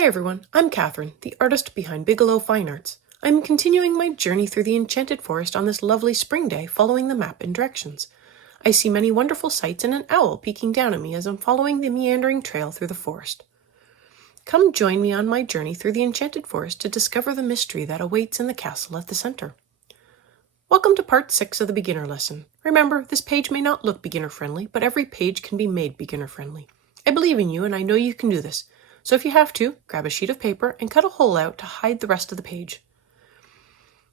Hi everyone, I'm Catherine, the artist behind Bigelow Fine Arts. I'm continuing my journey through the Enchanted Forest on this lovely spring day following the map and directions. I see many wonderful sights and an owl peeking down at me as I'm following the meandering trail through the forest. Come join me on my journey through the Enchanted Forest to discover the mystery that awaits in the castle at the center. Welcome to part 6 of the beginner lesson. Remember, this page may not look beginner-friendly, but every page can be made beginner-friendly. I believe in you and I know you can do this. So if you have to, grab a sheet of paper and cut a hole out to hide the rest of the page.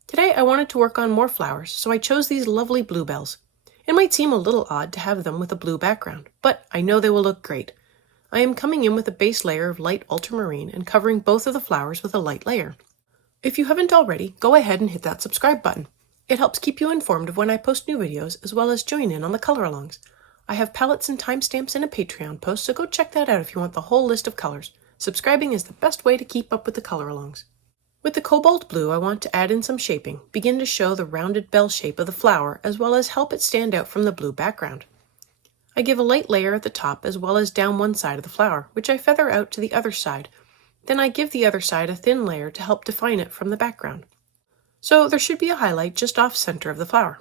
Today I wanted to work on more flowers, so I chose these lovely bluebells. It might seem a little odd to have them with a blue background, but I know they will look great. I am coming in with a base layer of light ultramarine and covering both of the flowers with a light layer. If you haven't already, go ahead and hit that subscribe button. It helps keep you informed of when I post new videos, as well as join in on the color-alongs. I have palettes and timestamps in a Patreon post, so go check that out if you want the whole list of colors. Subscribing is the best way to keep up with the color-alongs. With the cobalt blue, I want to add in some shaping, begin to show the rounded bell shape of the flower, as well as help it stand out from the blue background. I give a light layer at the top as well as down one side of the flower, which I feather out to the other side. Then I give the other side a thin layer to help define it from the background. So there should be a highlight just off center of the flower.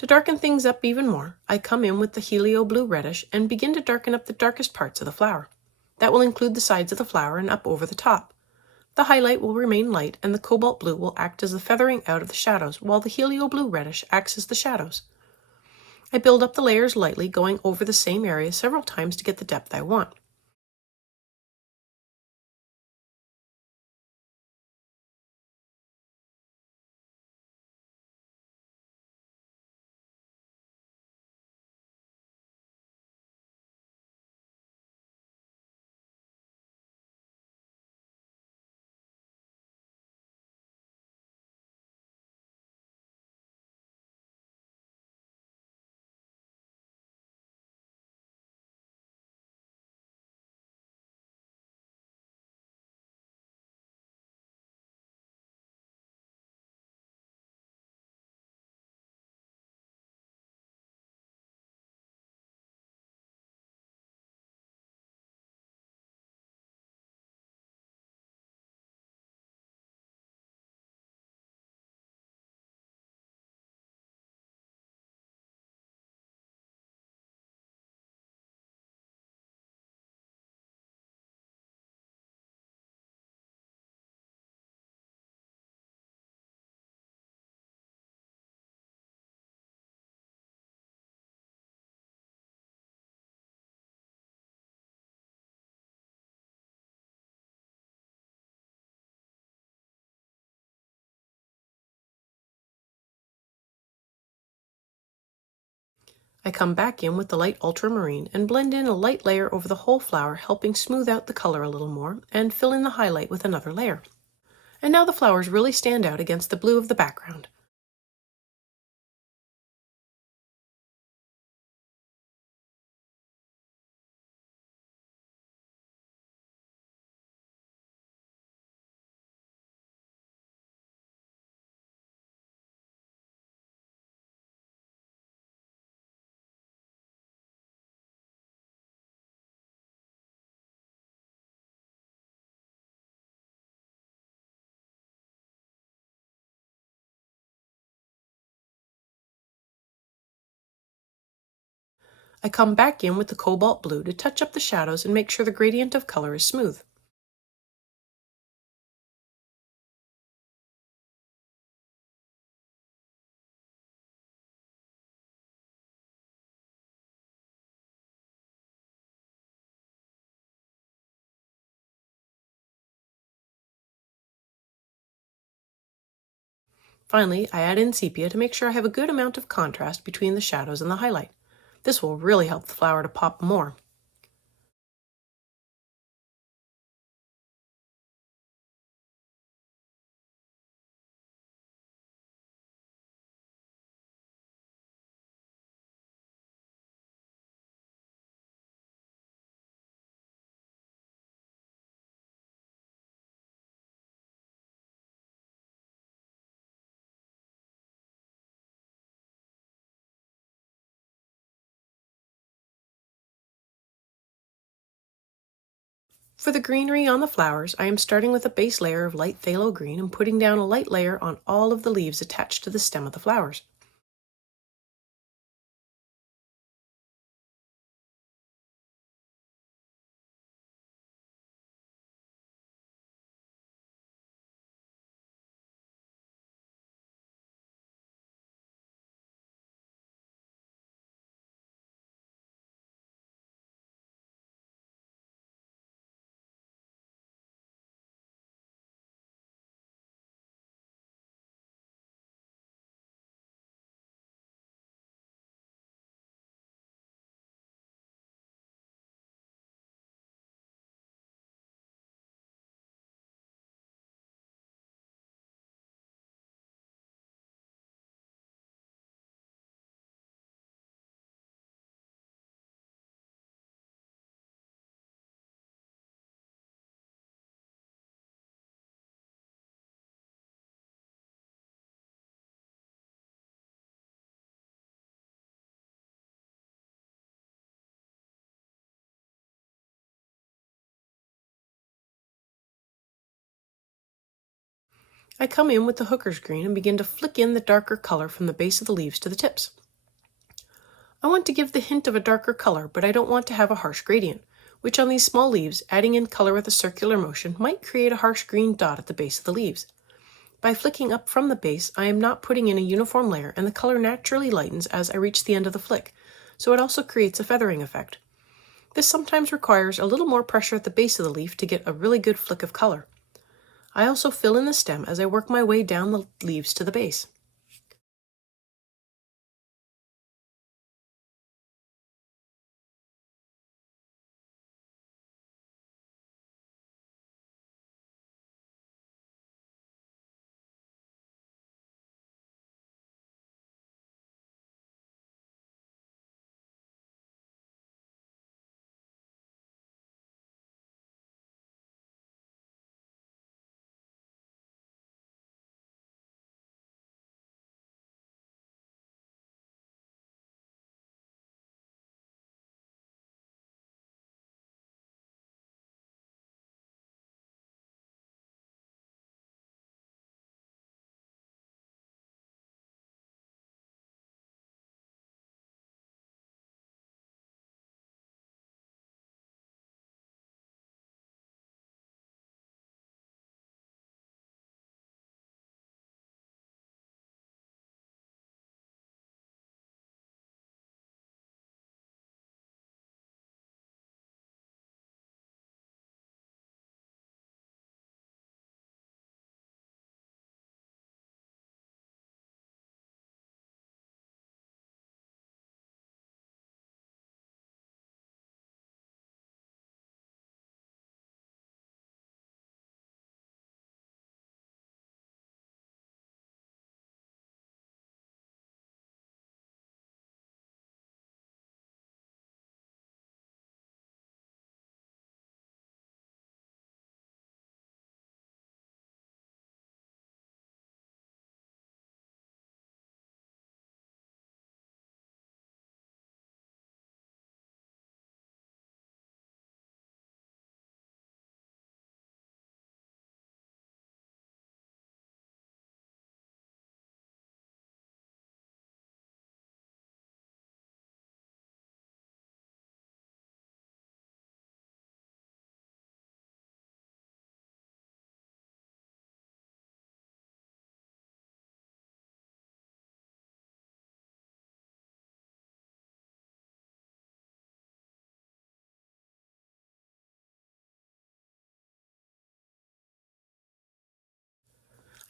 To darken things up even more, I come in with the helio blue reddish and begin to darken up the darkest parts of the flower. That will include the sides of the flower and up over the top. The highlight will remain light and the cobalt blue will act as the feathering out of the shadows, while the helio blue reddish acts as the shadows. I build up the layers lightly, going over the same area several times to get the depth I want. I come back in with the light ultramarine and blend in a light layer over the whole flower, helping smooth out the color a little more, and fill in the highlight with another layer. And now the flowers really stand out against the blue of the background. I come back in with the cobalt blue to touch up the shadows and make sure the gradient of color is smooth. Finally, I add in sepia to make sure I have a good amount of contrast between the shadows and the highlight. This will really help the flower to pop more. For the greenery on the flowers, I am starting with a base layer of light phthalo green and putting down a light layer on all of the leaves attached to the stem of the flowers. I come in with the hooker's green and begin to flick in the darker color from the base of the leaves to the tips. I want to give the hint of a darker color, but I don't want to have a harsh gradient, which on these small leaves, adding in color with a circular motion might create a harsh green dot at the base of the leaves. By flicking up from the base, I am not putting in a uniform layer and the color naturally lightens as I reach the end of the flick, so it also creates a feathering effect. This sometimes requires a little more pressure at the base of the leaf to get a really good flick of color. I also fill in the stem as I work my way down the leaves to the base.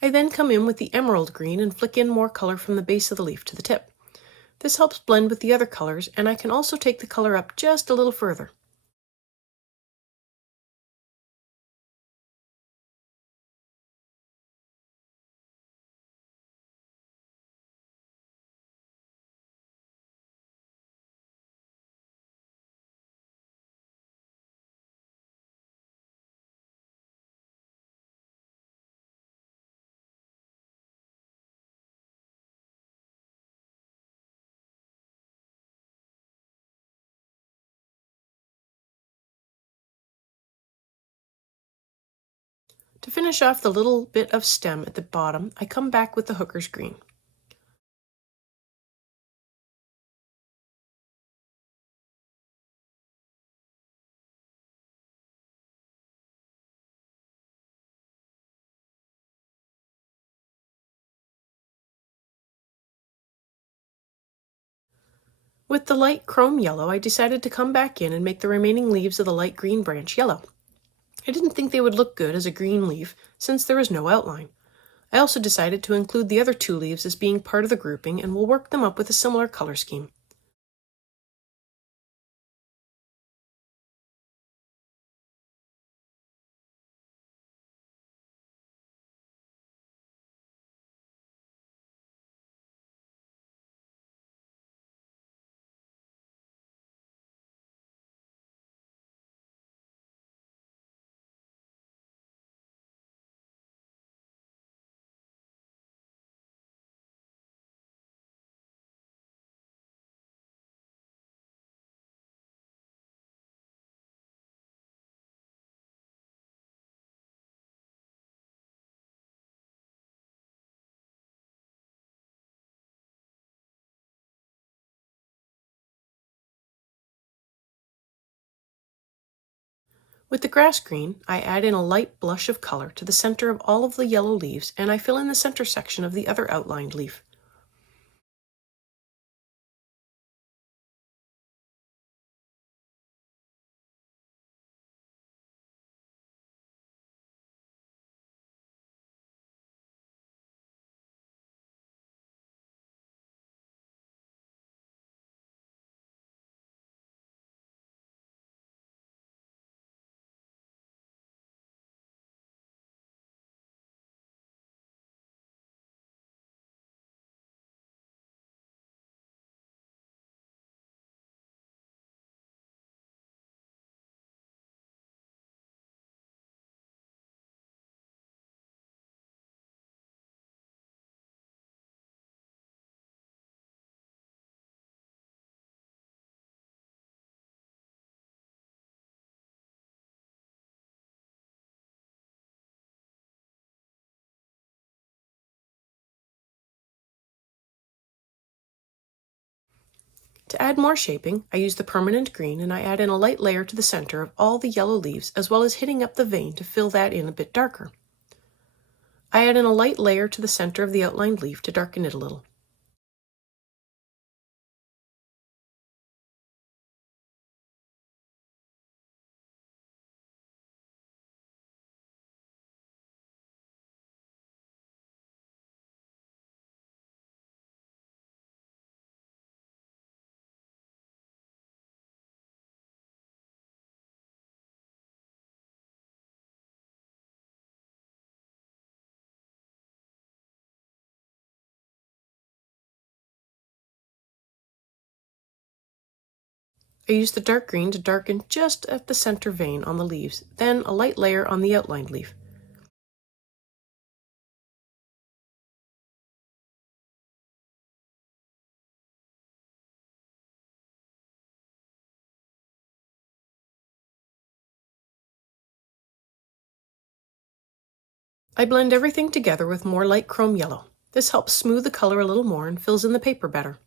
I then come in with the emerald green and flick in more color from the base of the leaf to the tip. This helps blend with the other colors, and I can also take the color up just a little further. To finish off the little bit of stem at the bottom, I come back with the hooker's green. With the light chrome yellow, I decided to come back in and make the remaining leaves of the light green branch yellow. I didn't think they would look good as a green leaf since there was no outline. I also decided to include the other two leaves as being part of the grouping and will work them up with a similar color scheme. With the grass green, I add in a light blush of color to the center of all of the yellow leaves, and I fill in the center section of the other outlined leaf. To add more shaping, I use the permanent green and I add in a light layer to the center of all the yellow leaves, as well as hitting up the vein to fill that in a bit darker. I add in a light layer to the center of the outlined leaf to darken it a little. I use the dark green to darken just at the center vein on the leaves, then a light layer on the outlined leaf. I blend everything together with more light chrome yellow. This helps smooth the color a little more and fills in the paper better.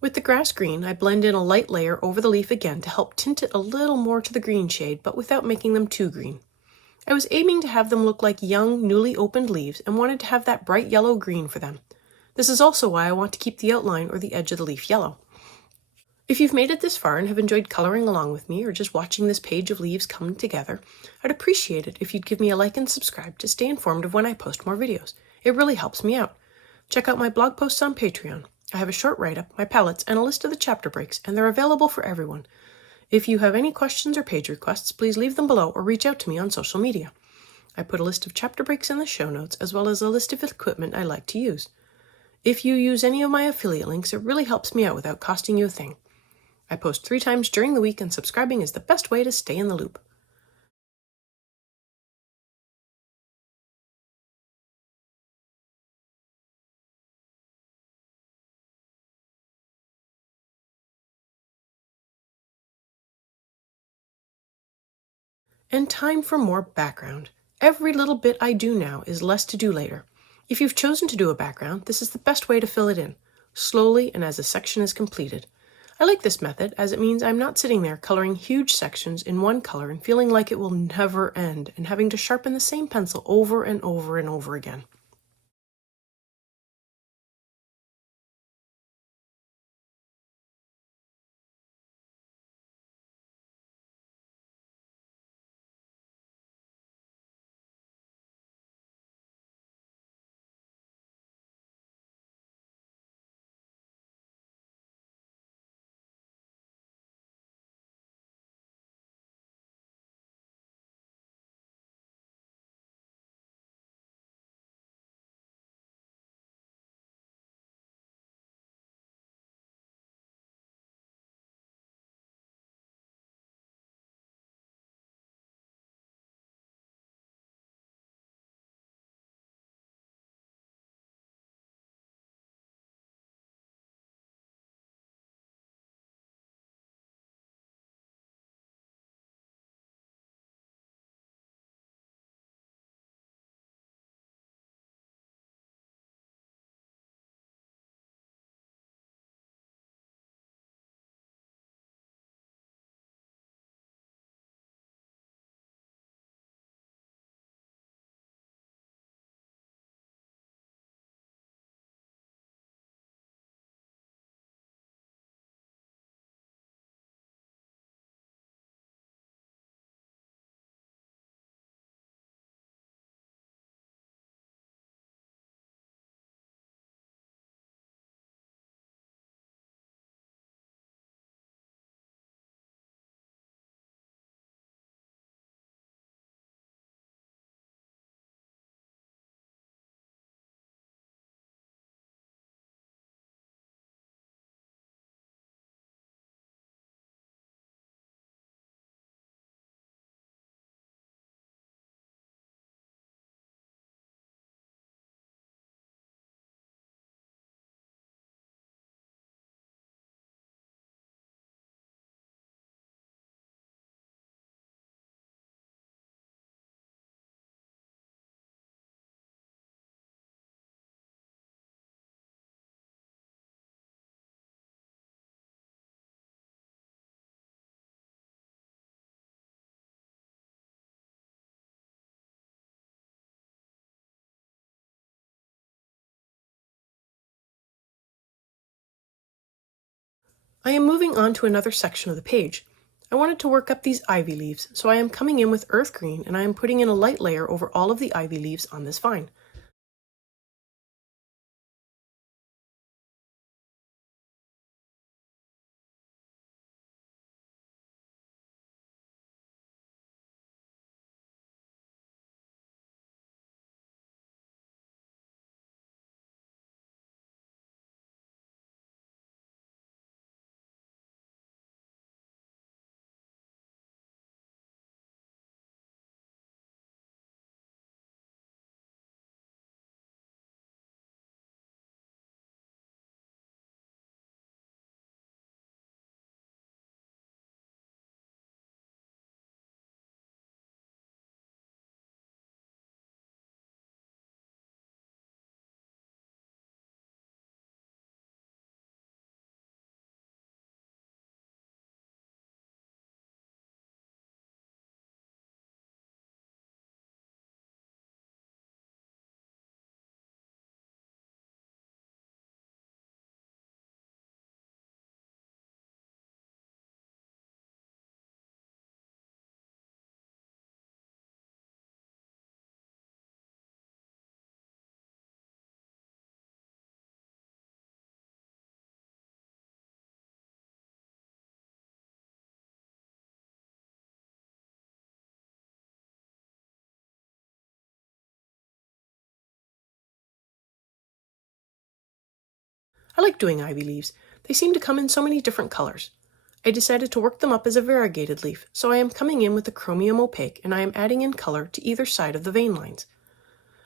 With the grass green, I blend in a light layer over the leaf again to help tint it a little more to the green shade, but without making them too green. I was aiming to have them look like young, newly opened leaves and wanted to have that bright yellow-green for them. This is also why I want to keep the outline or the edge of the leaf yellow. If you've made it this far and have enjoyed coloring along with me or just watching this page of leaves come together, I'd appreciate it if you'd give me a like and subscribe to stay informed of when I post more videos. It really helps me out. Check out my blog posts on Patreon. I have a short write-up, my palettes, and a list of the chapter breaks, and they're available for everyone. If you have any questions or page requests, please leave them below or reach out to me on social media. I put a list of chapter breaks in the show notes, as well as a list of equipment I like to use. If you use any of my affiliate links, it really helps me out without costing you a thing. I post 3 times during the week, and subscribing is the best way to stay in the loop. And time for more background. Every little bit I do now is less to do later. If you've chosen to do a background, this is the best way to fill it in, slowly and as a section is completed. I like this method as it means I'm not sitting there coloring huge sections in one color and feeling like it will never end and having to sharpen the same pencil over and over and over again. I am moving on to another section of the page. I wanted to work up these ivy leaves, so I am coming in with earth green and I am putting in a light layer over all of the ivy leaves on this vine. I like doing ivy leaves. They seem to come in so many different colors. I decided to work them up as a variegated leaf, so I am coming in with the chromium opaque and I am adding in color to either side of the vein lines.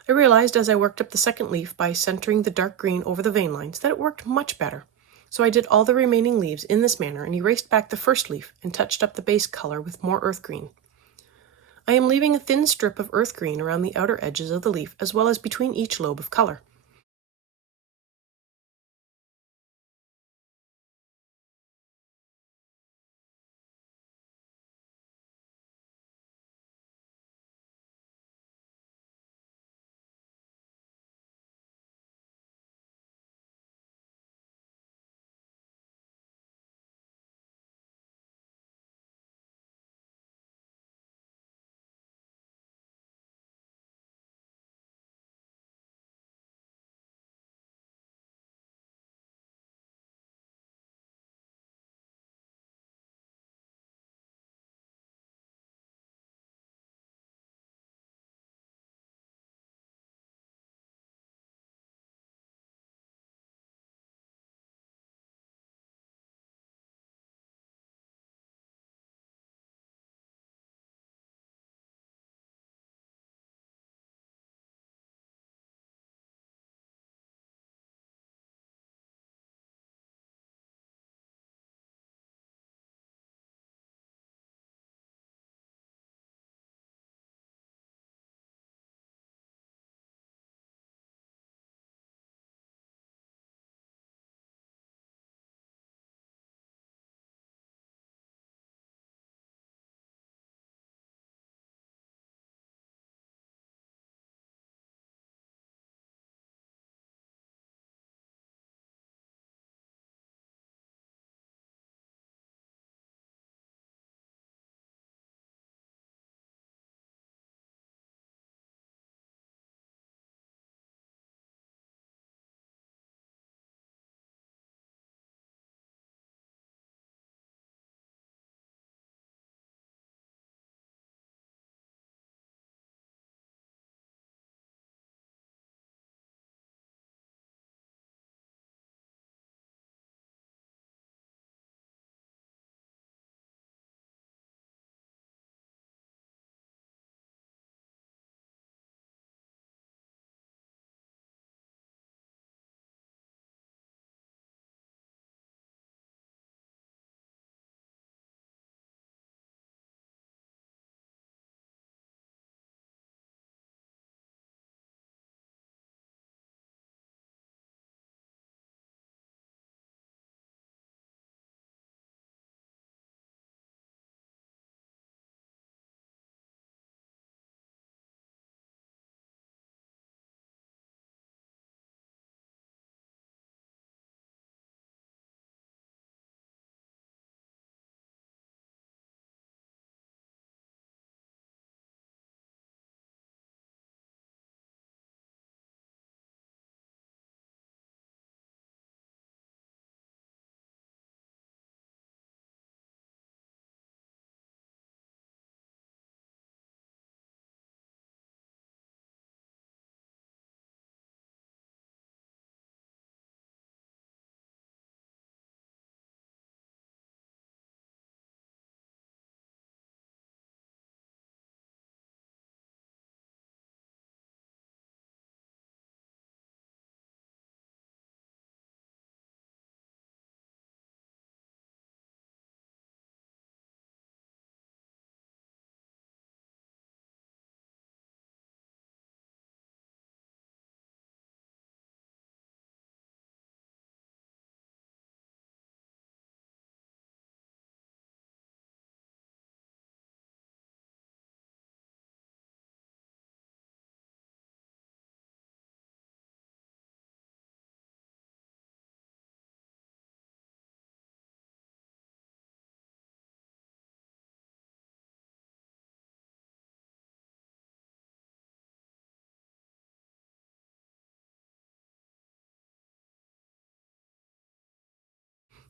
I realized as I worked up the second leaf by centering the dark green over the vein lines that it worked much better. So I did all the remaining leaves in this manner and erased back the first leaf and touched up the base color with more earth green. I am leaving a thin strip of earth green around the outer edges of the leaf as well as between each lobe of color.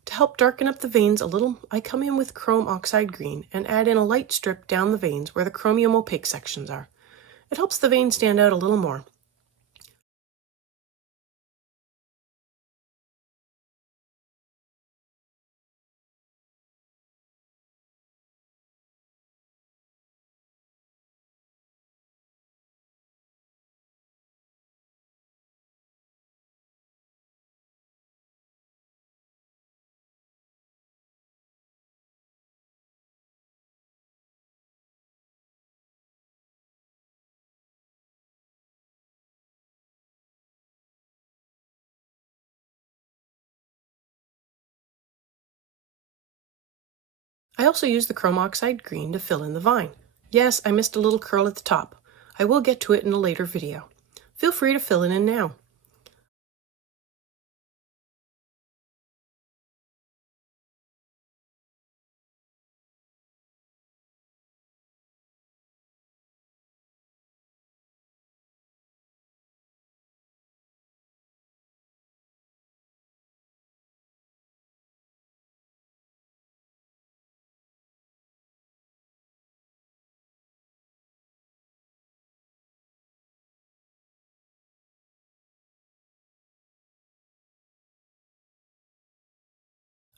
To help darken up the veins a little, I come in with chrome oxide green and add in a light strip down the veins where the chromium opaque sections are. It helps the veins stand out a little more. I also used the chrome oxide green to fill in the vine. Yes, I missed a little curl at the top. I will get to it in a later video. Feel free to fill it in now.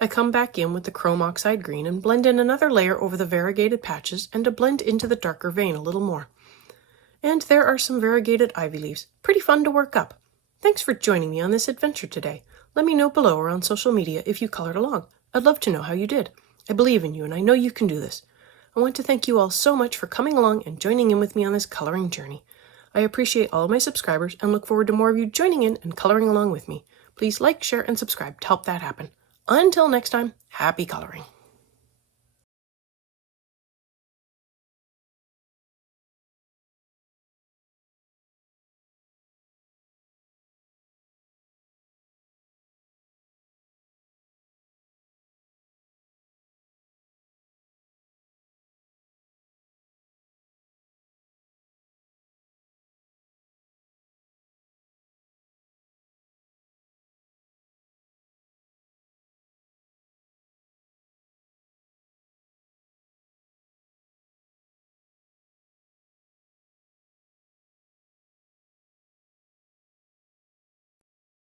I come back in with the chrome oxide green and blend in another layer over the variegated patches and to blend into the darker vein a little more. And there are some variegated ivy leaves. Pretty fun to work up. Thanks for joining me on this adventure today. Let me know below or on social media if you colored along. I'd love to know how you did. I believe in you and I know you can do this. I want to thank you all so much for coming along and joining in with me on this coloring journey. I appreciate all of my subscribers and look forward to more of you joining in and coloring along with me. Please like, share, and subscribe to help that happen. Until next time, happy coloring.